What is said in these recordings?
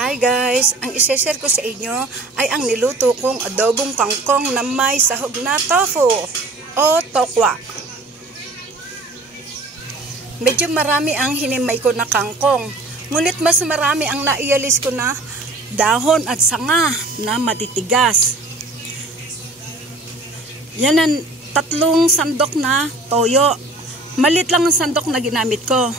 Hi guys! Ang iseshare ko sa inyo ay ang niluto kong adobong kangkong na may sahog na tofu o tokwa. Medyo marami ang hinimay ko na kangkong, ngunit mas marami ang naialis ko na dahon at sanga na matitigas. Yan ang 3 sandok na toyo. Malit lang ang sandok na ginamit ko.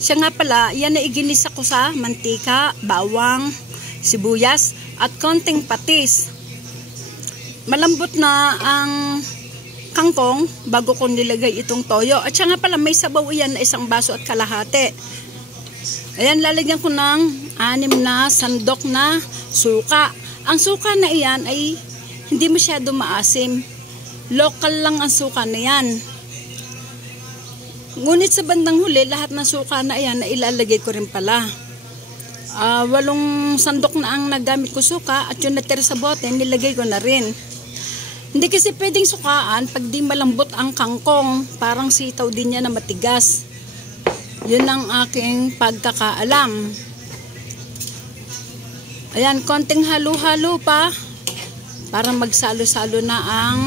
Siya nga pala, yan na iginisa ko sa mantika, bawang, sibuyas, at konting patis. Malambot na ang kangkong bago ko nilagay itong toyo. At siya nga pala, may sabaw yan na 1 baso at kalahati. Ayan, lalagyan ko ng 6 na sandok na suka. Ang suka na iyan ay hindi masyado maasim. Local lang ang suka na yan. Ngunit sa bandang huli, lahat ng suka na ayan na ilalagay ko rin pala. 8 sandok na ang nagamit ko suka at yung natira sa bote, nilagay ko na rin. Hindi kasi pwedeng sukaan pag di malambot ang kangkong. Parang sitaw din niya na matigas. Yun ang aking pagkakaalam. Ayan, konting halo-halo pa para magsalo-salo na ang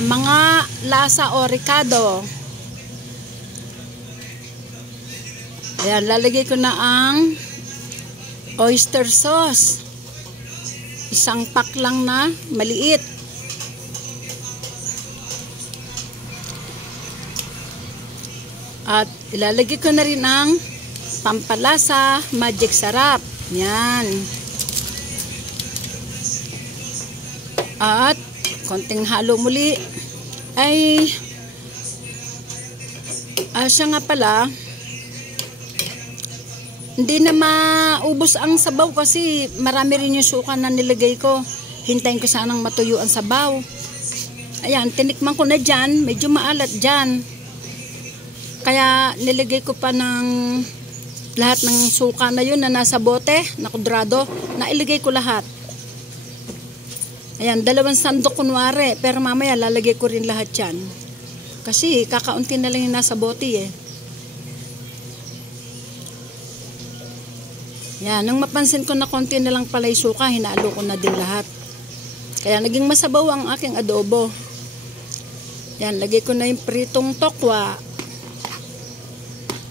mga lasa o ricado. Ayan, lalagay ko na ang oyster sauce. 1 pack lang na maliit. At ilalagay ko na rin ang pampalasa, magic sarap. Yan. At konting halo muli. Ay, siya nga pala, hindi na maubos ang sabaw kasi marami rin yung suka na nilagay ko. Hintayin ko sanang matuyo ang sabaw. Ayan, tinikman ko na dyan. Medyo maalat dyan. Kaya nilagay ko pa ng lahat ng suka na yun na nasa bote, na kudrado, na iligay ko lahat. Ayan, 2 sandok kunwari. Pero mamaya lalagay ko rin lahat yan. Kasi kakaunti na lang yung nasa bote eh. Yan, nung mapansin ko na konti na lang pala yung suka, hinalo ko na din lahat. Kaya naging masabaw ang aking adobo. Yan, lagay ko na yung pritong tokwa.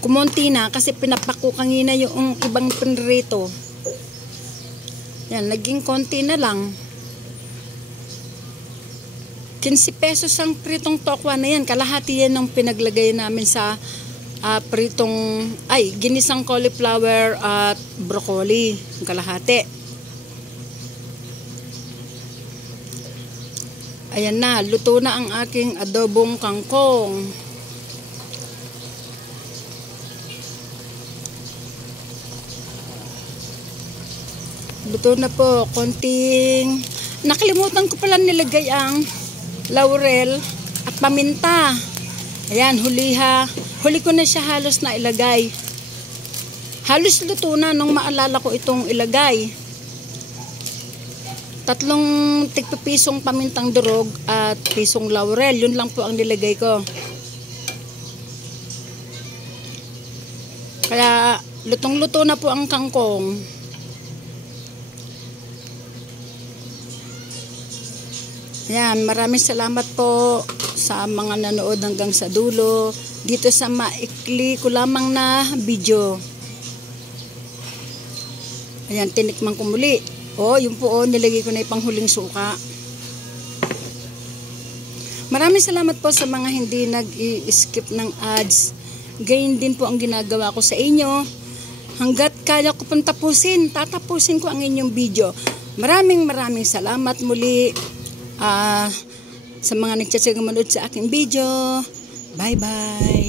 Kumonti na kasi pinapako kanina yung ibang pinrito. Yan, naging konti na lang. 15 pesos ang pritong tokwa na yan. Kalahati yan ng pinaglagay namin sa ginisang cauliflower at broccoli, kalahati. Ayan na, luto na ang aking adobong kangkong. Luto na po, konting nakalimutan ko pala nilagay ang laurel at paminta. Ayan, huli ko na siya halos na ilagay. Halos luto na nung maalala ko itong ilagay. 3 tigpipisong pamintang durog at pisong laurel. Yun lang po ang nilagay ko. Kaya lutong-luto na po ang kangkong. Ayan, maraming salamat po sa mga nanood hanggang sa dulo. Dito sa maikli ko lamang na video. Ayan, tinikman ko muli. Yun po, nilagay ko na yung panghuling suka. Maraming salamat po sa mga hindi nag-i-skip ng ads. Gayon din po ang ginagawa ko sa inyo. Hanggat kaya ko pong tatapusin ko ang inyong video. Maraming salamat muli sa mga nagtsatsagang manood sa aking video. Bye-bye.